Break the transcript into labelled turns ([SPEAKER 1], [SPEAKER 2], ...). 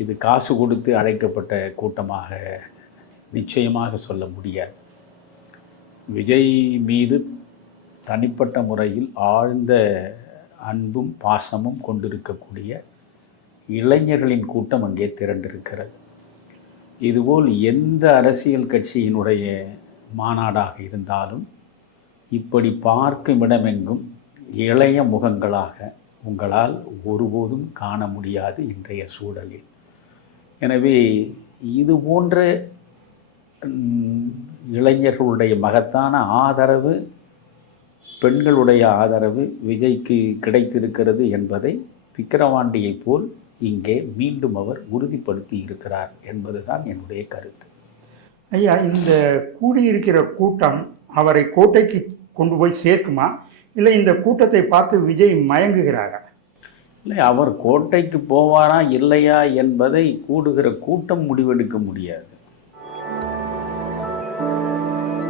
[SPEAKER 1] இது காசு கொடுத்து அழைக்கப்பட்ட கூட்டமாக நிச்சயமாக சொல்ல முடியாது. விஜய் மீது தனிப்பட்ட முறையில் ஆழ்ந்த அன்பும் பாசமும் கொண்டிருக்கக்கூடிய இளைஞர்களின் கூட்டம் அங்கே திரண்டிருக்கிறது. இதுபோல் எந்த அரசியல் கட்சியினுடைய மாநாடாக இருந்தாலும் இப்படி பார்க்கும் இடமெங்கும் இளைய முகங்களாக உங்களால் ஒருபோதும் காண முடியாது இன்றைய சூழலில். எனவே இது போன்ற இளைஞர்களுடைய மகத்தான ஆதரவு பெண்களுடைய ஆதரவு விஜய்க்கு கிடைத்திருக்கிறது என்பதை விக்கிரவாண்டியைப் போல் இங்கே மீண்டும் அவர் உறுதிப்படுத்தி இருக்கிறார் என்பதுதான் என்னுடைய கருத்து.
[SPEAKER 2] ஐயா இந்த கூடியிருக்கிற கூட்டம் அவரை கோட்டைக்கு கொண்டு போய் சேர்க்குமா? இல்லை இந்த கூட்டத்தை பார்த்து விஜய் மயங்குகிறாரா?
[SPEAKER 1] இல்லை அவர் கோட்டைக்கு போவாரா இல்லையா என்பதை கூடுகிற கூட்டம் முடிவெடுக்க முடியாது.